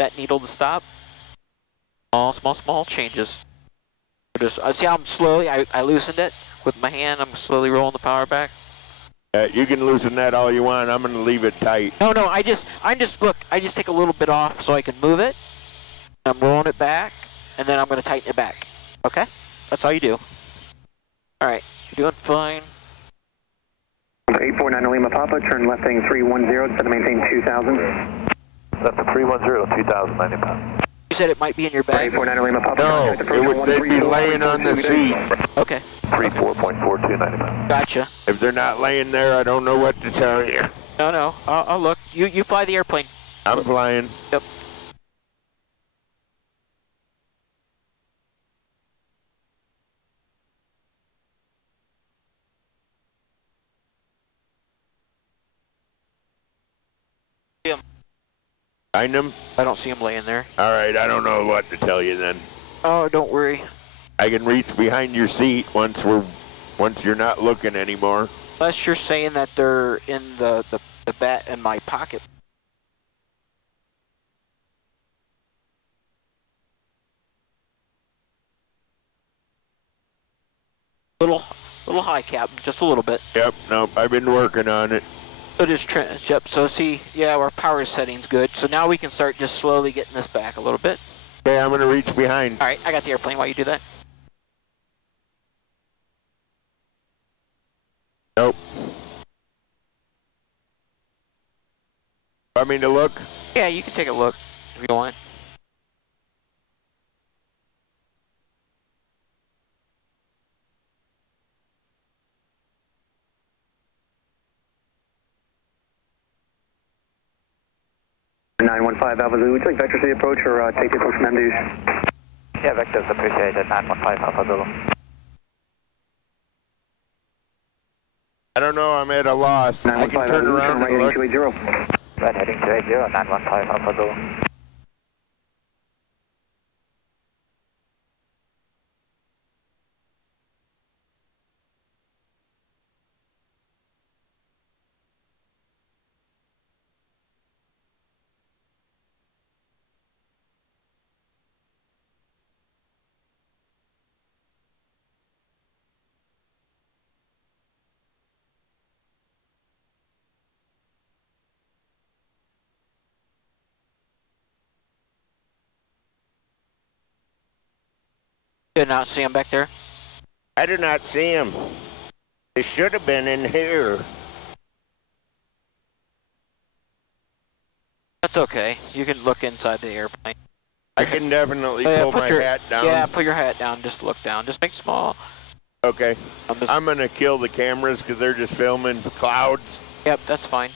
that needle to stop. Small changes. Just see how I'm slowly, I loosened it with my hand. I'm slowly rolling the power back. You can loosen that all you want. I'm gonna leave it tight. No, I just take a little bit off so I can move it. I'm rolling it back, and then I'm gonna tighten it back. Okay? That's all you do. All right, you're doing fine. 849 Lima Papa, turn left heading 310, set to maintain 2000. Left to 310, 2000, 90 pounds. You said it might be in your bag? 849 Lima Papa. No, they'd be laying on the seat. Okay. 34.42, 90 pounds. Gotcha. If they're not laying there, I don't know what to tell you. No, I'll look. You fly the airplane. I'm flying. Yep. Find them? I don't see him laying there. All right, I don't know what to tell you then. Oh, don't worry. I can reach behind your seat once you're not looking anymore. Unless you're saying that they're in the bat in my pocket. Little high, Captain, just a little bit. Yep, nope, I've been working on it. So just yep. So see, yeah, our power setting's good. So now we can start just slowly getting this back a little bit. Okay, I'm gonna reach behind. All right, I got the airplane while you do that. Nope. Want me to look? Yeah, you can take a look if you want. Alpha Zulu, would you like vector city approach or take the approach from MDs? Yeah, vectors appreciated, 915 Alpha Zulu. I don't know, I'm at a loss. I can turn around and look. Right heading 280, 915 Alpha Zulu. Did not see him back there? I did not see him. They should have been in here. That's okay. You can look inside the airplane. I can definitely pull my hat down. Yeah, put your hat down. Just look down. Just make small. Okay. I'm gonna kill the cameras because they're just filming clouds. Yep, that's fine.